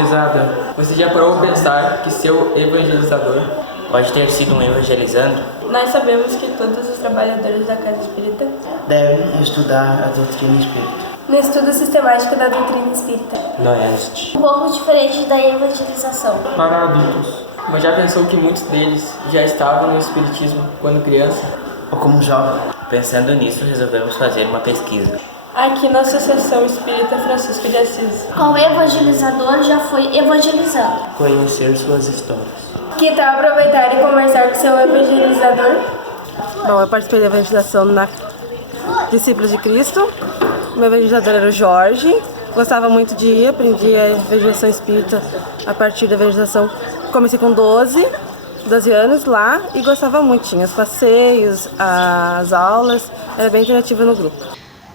gurizada, você já parou a pensar que seu evangelizador pode ter sido um evangelizando? Nós sabemos que todos os trabalhadores da Casa Espírita devem estudar a doutrina espírita. No estudo sistemático da doutrina espírita. No EST. Um pouco diferente da evangelização. Para adultos, mas já pensou que muitos deles já estavam no espiritismo quando criança? Ou como jovem? Pensando nisso, resolvemos fazer uma pesquisa. Aqui na Associação Espírita Francisco de Assis. Qual evangelizador já foi evangelizando? Conhecer suas histórias. Que tal aproveitar e conversar com seu evangelizador? Bom, eu participei da evangelização na Discípulos de Cristo. Meu evangelizador era o Jorge. Gostava muito de ir, aprendi a evangelização espírita a partir da evangelização. Comecei com 12 anos lá e gostava muito. Tinha os passeios, as aulas, era bem interativa no grupo.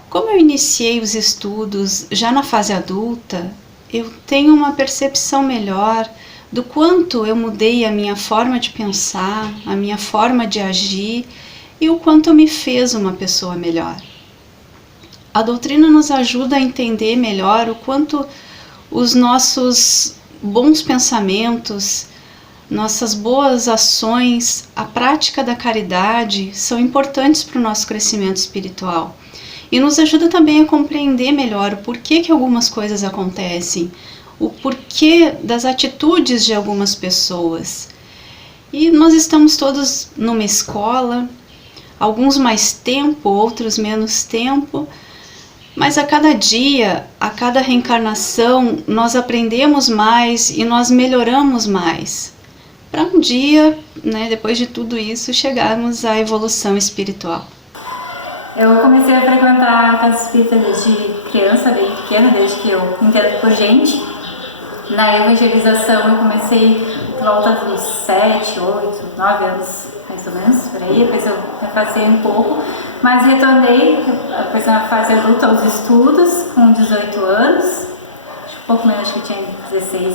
Como eu iniciei os estudos já na fase adulta, eu tenho uma percepção melhor do quanto eu mudei a minha forma de pensar, a minha forma de agir e o quanto me fez uma pessoa melhor. A doutrina nos ajuda a entender melhor o quanto os nossos bons pensamentos, nossas boas ações, a prática da caridade são importantes para o nosso crescimento espiritual. E nos ajuda também a compreender melhor o porquê que algumas coisas acontecem, o porquê das atitudes de algumas pessoas. E nós estamos todos numa escola, alguns mais tempo, outros menos tempo, mas a cada dia, a cada reencarnação, nós aprendemos mais e nós melhoramos mais. Para um dia, depois de tudo isso, chegarmos à evolução espiritual. Eu comecei a frequentar a Casa Espírita desde criança, bem pequena, desde que eu entendo por gente. Na evangelização eu comecei por volta dos 7, 8, 9 anos, mais ou menos, por aí. Depois eu afastei um pouco, mas retornei depois na fase adulta aos estudos, com 18 anos, acho um pouco menos, acho que eu tinha 16.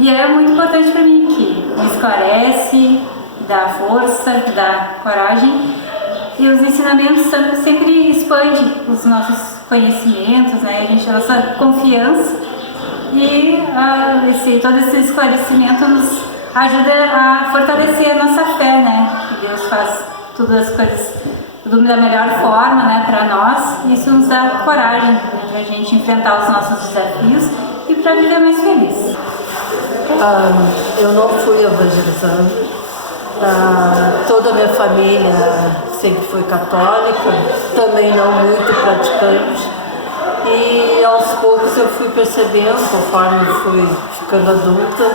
E é muito importante para mim, que me esclarece, dá força, dá coragem. E os ensinamentos sempre expandem os nossos conhecimentos, né? A nossa confiança. E todo esse esclarecimento nos ajuda a fortalecer a nossa fé, né? Que Deus faz todas as coisas da melhor forma, né, para nós. Isso nos dá coragem para a gente enfrentar os nossos desafios e para viver mais feliz. Eu não fui evangelizando. Toda a minha família sempre foi católica, também não muito praticante. E aos poucos eu fui percebendo, conforme eu fui ficando adulta,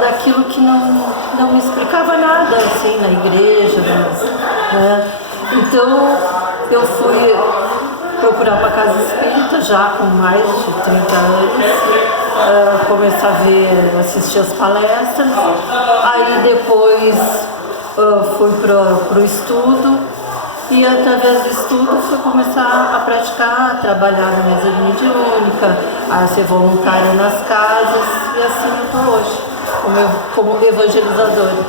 daquilo que não me explicava nada assim na igreja, né? Então eu fui procurar para a Casa Espírita já com mais de 30 anos, começar a assistir as palestras, aí depois fui para o estudo e através do estudo fui começar a praticar, a trabalhar na mesa mediúnica, a ser voluntária nas casas e assim eu estou hoje, como evangelizadora.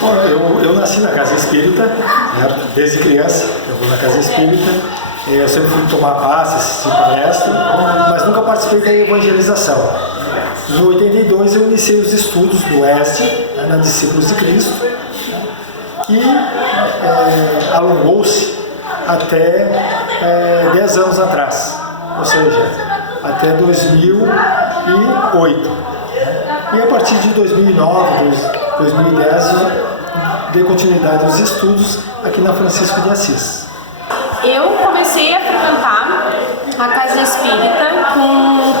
Bom, eu nasci na Casa Espírita, né? Desde criança eu vou na Casa Espírita. Eu sempre fui tomar passe, assistir palestra, mas nunca participei da evangelização. Em 82 eu iniciei os estudos do Oeste, na Discípulos de Cristo, que alongou-se até 10 anos atrás, ou seja, até 2008. E a partir de 2009, 2010, dei continuidade aos estudos aqui na Francisco de Assis. Eu comecei a frequentar a Casa Espírita com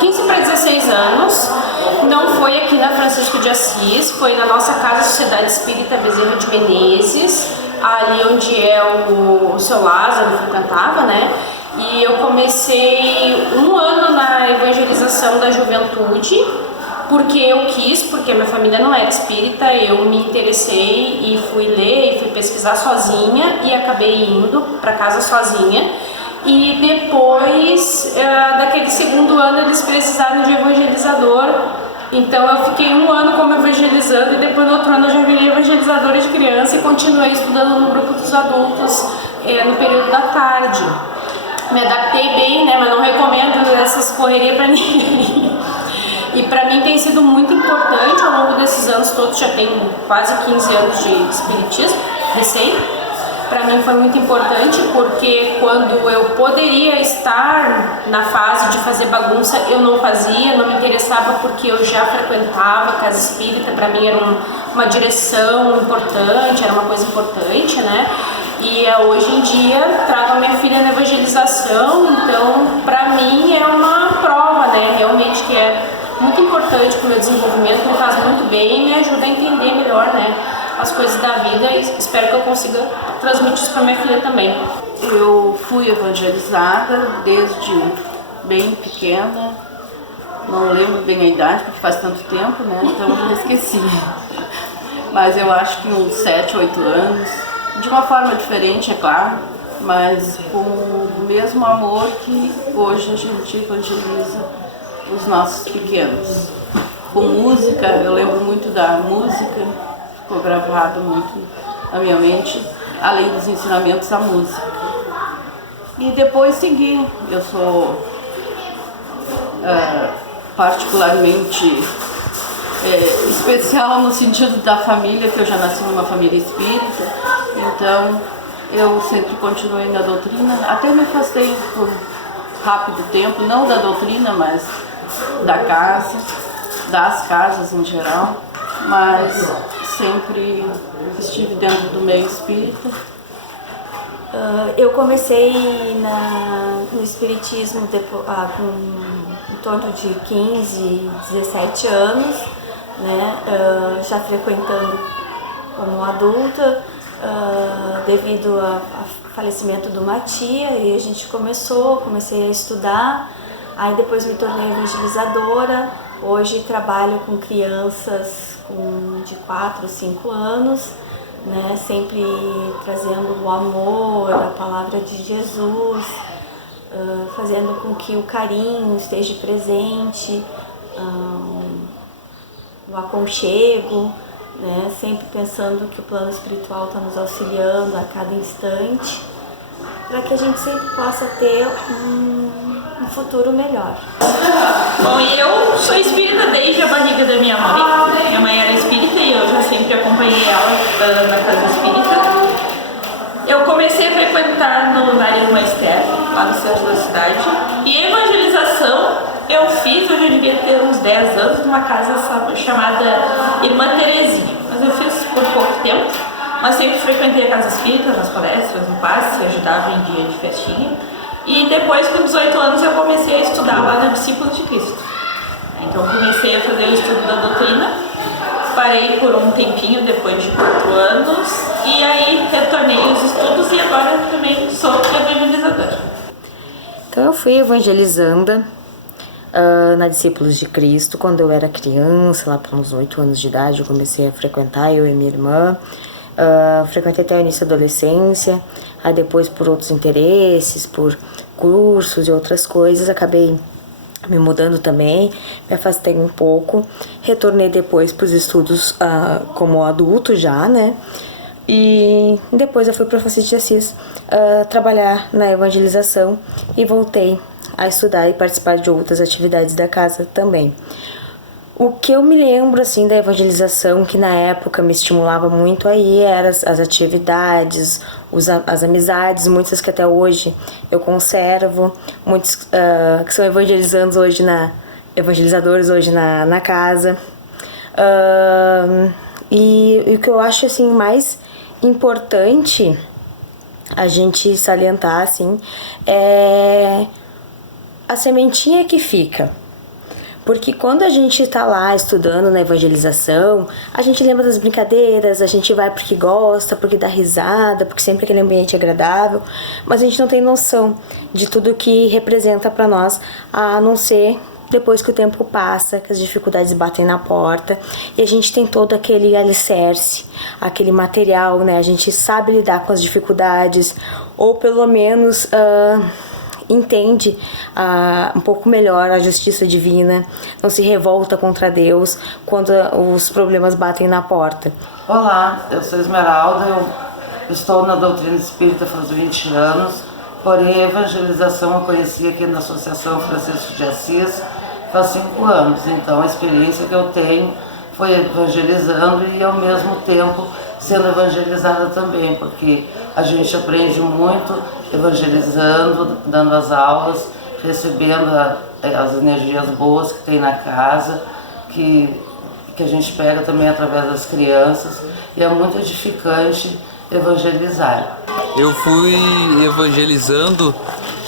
15 para 16 anos. Não foi aqui na Francisco de Assis, foi na nossa Casa Sociedade Espírita Bezerra de Menezes, ali onde o seu Lázaro frequentava, né? E eu comecei um ano na evangelização da juventude, porque eu quis, porque minha família não era espírita, eu me interessei e fui ler e fui pesquisar sozinha e acabei indo para casa sozinha. E depois daquele segundo ano eles precisaram de evangelizador, então eu fiquei um ano como evangelizando e depois no outro ano eu já virei evangelizadora de criança e continuei estudando no grupo dos adultos no período da tarde. Me adaptei bem, né, mas não recomendo correria para ninguém. E para mim tem sido muito importante ao longo desses anos todos, já tenho quase 15 anos de espiritismo, recém. Para mim foi muito importante porque quando eu poderia estar na fase de fazer bagunça, eu não fazia, não me interessava porque eu já frequentava a casa espírita, para mim era uma direção importante, era uma coisa importante, né? E hoje em dia trago a minha filha na evangelização, então para mim é uma prova, né? Realmente que é muito importante para o meu desenvolvimento, me faz muito bem e me ajuda a entender melhor, né, as coisas da vida, e espero que eu consiga transmitir isso para minha filha também. Eu fui evangelizada desde bem pequena, não lembro bem a idade porque faz tanto tempo, né, então eu já esqueci. Mas eu acho que uns 7, 8 anos, de uma forma diferente, é claro, mas com o mesmo amor que hoje a gente evangeliza os nossos pequenos. Com música, eu lembro muito da música, ficou gravado muito na minha mente, além dos ensinamentos da música. E depois segui. Eu sou particularmente especial no sentido da família, que eu já nasci numa família espírita, então eu sempre continuei na doutrina, até me afastei por rápido tempo, não da doutrina, mas da casa, das casas em geral, mas sempre estive dentro do meio espírita. Eu comecei no espiritismo com em torno de 15, 17 anos, né, já frequentando como adulta, devido ao falecimento de uma tia, e a gente comecei a estudar, aí depois me tornei evangelizadora. Hoje trabalho com crianças de 4, 5 anos, né, sempre trazendo o amor, a palavra de Jesus, fazendo com que o carinho esteja presente, o aconchego, né, sempre pensando que o plano espiritual está nos auxiliando a cada instante, para que a gente sempre possa ter um futuro melhor. Bom, eu sou espírita desde a barriga da minha mãe. Minha mãe era espírita e eu já sempre acompanhei ela na casa espírita. Eu comecei a frequentar na Irmã Esther, lá no centro da cidade. E evangelização eu fiz, eu já devia ter uns 10 anos, numa casa chamada Irmã Terezinha. Mas eu fiz por pouco tempo, mas sempre frequentei a casa espírita, nas palestras, no passe, ajudava em dia de festinha. E depois, com 18 anos, eu comecei a estudar lá na Discípulos de Cristo. Então comecei a fazer o estudo da doutrina, parei por um tempinho depois de 4 anos, e aí retornei os estudos e agora também sou evangelizadora. Então eu fui evangelizanda na Discípulos de Cristo quando eu era criança, lá pelos 8 anos de idade eu comecei a frequentar, eu e minha irmã. Frequentei até o início da adolescência, aí depois por outros interesses, por cursos e outras coisas, acabei me mudando também, me afastei um pouco, retornei depois para os estudos como adulto já, né? E depois eu fui para Francisco de Assis trabalhar na evangelização e voltei a estudar e participar de outras atividades da casa também. O que eu me lembro, assim, da evangelização, que na época me estimulava muito aí, eram as atividades, as amizades, muitas que até hoje eu conservo, muitos que são evangelizadores hoje na casa. E o que eu acho, assim, mais importante a gente salientar, assim, é a sementinha que fica. Porque quando a gente está lá estudando na evangelização, a gente lembra das brincadeiras, a gente vai porque gosta, porque dá risada, porque sempre aquele ambiente é agradável, mas a gente não tem noção de tudo que representa para nós, a não ser depois que o tempo passa, que as dificuldades batem na porta e a gente tem todo aquele alicerce, aquele material, né? A gente sabe lidar com as dificuldades, ou pelo menos entende um pouco melhor a justiça divina, não se revolta contra Deus quando os problemas batem na porta. Olá, eu sou Esmeralda, eu estou na doutrina espírita faz 20 anos, Porém, a evangelização eu conheci aqui na Associação Francisco de Assis faz 5 anos. Então, a experiência que eu tenho foi evangelizando e, ao mesmo tempo, sendo evangelizada também, porque a gente aprende muito evangelizando, dando as aulas, recebendo as energias boas que tem na casa, que a gente pega também através das crianças, e é muito edificante evangelizar. Eu fui evangelizando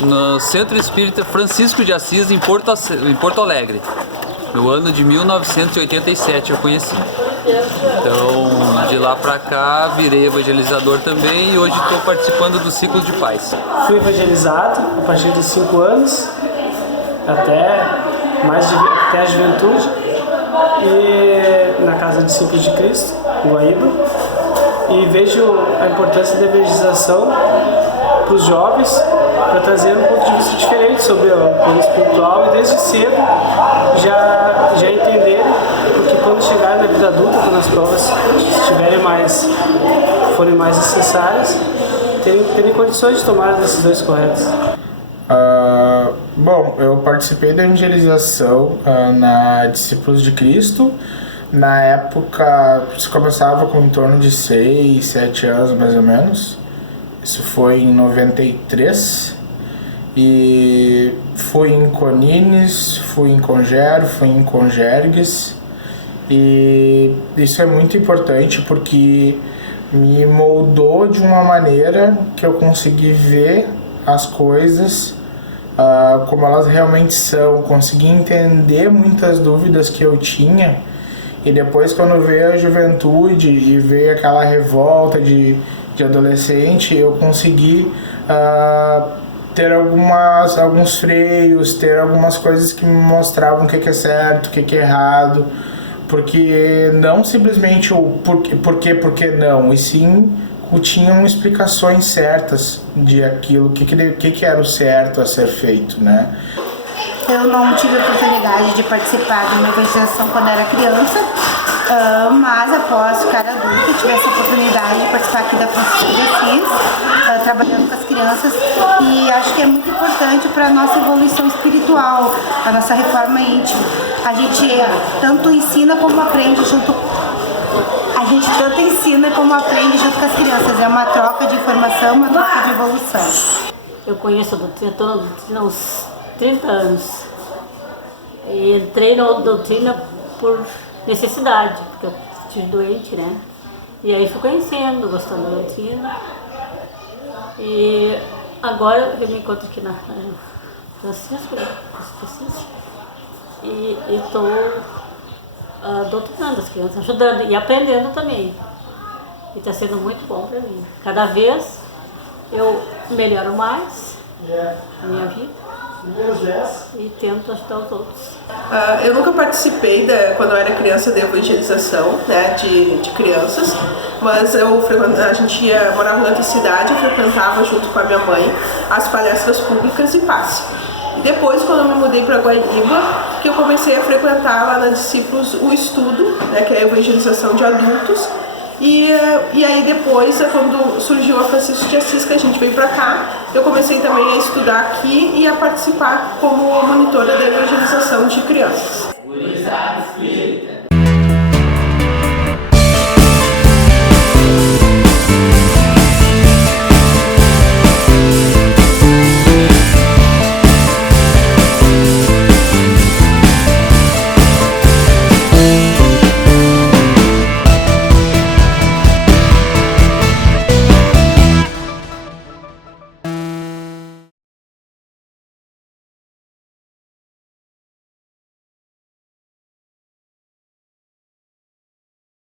no Centro Espírita Francisco de Assis, em Porto Alegre. No ano de 1987 eu conheci. Então, de lá pra cá, virei evangelizador também e hoje estou participando do Ciclo de Paz. Fui evangelizado a partir dos 5 anos, até a juventude, e na Casa Discípulos de Cristo, em Guaíba. E vejo a importância da evangelização para os jovens, para trazer um ponto de vista diferente sobre o plano espiritual e desde cedo já entenderem, porque quando chegarem na vida adulta, quando as provas forem mais necessárias, terem condições de tomar as decisões corretas. Bom, eu participei da evangelização na Discípulos de Cristo. Na época, isso começava com em torno de 6, 7 anos mais ou menos. Isso foi em 93. E fui em Conines, fui em Congero, fui em Congergues. E isso é muito importante porque me moldou de uma maneira que eu consegui ver as coisas como elas realmente são, consegui entender muitas dúvidas que eu tinha. E depois, quando veio a juventude e veio aquela revolta de adolescente, eu consegui ter alguns freios, ter algumas coisas que me mostravam o que é certo, o que é errado, porque não simplesmente o porque não, e sim tinham explicações certas de aquilo, o que era o certo a ser feito, né? Eu não tive a oportunidade de participar de uma evangelização quando era criança, mas após ficar adulta, tive essa oportunidade de participar aqui da Francisco de Assis, trabalhando com as crianças, e acho que é muito importante para a nossa evolução espiritual, a nossa reforma íntima. A gente tanto ensina como aprende junto com as crianças, é uma troca de informação, uma troca de evolução. Eu conheço a doutrina, estou na doutrina há uns 30 anos. E entrei na doutrina por necessidade, porque eu estive doente, né? E aí fui conhecendo, gostando da doutrina. E agora eu me encontro aqui na Francisco, né? E estou doutrinando as crianças, ajudando e aprendendo também. E está sendo muito bom para mim. Cada vez eu melhoro mais a minha vida e tento ajudar os outros. Eu nunca participei, quando eu era criança, da evangelização, né, de crianças, mas a gente morava em outra cidade, eu frequentava junto com a minha mãe as palestras públicas e passe. E depois, quando eu me mudei para Guaíba, que eu comecei a frequentar lá na Discípulos o estudo, né, que é a evangelização de adultos. E aí depois, quando surgiu a Francisco de Assis, que a gente veio para cá, eu comecei também a estudar aqui e a participar como monitora da evangelização de crianças.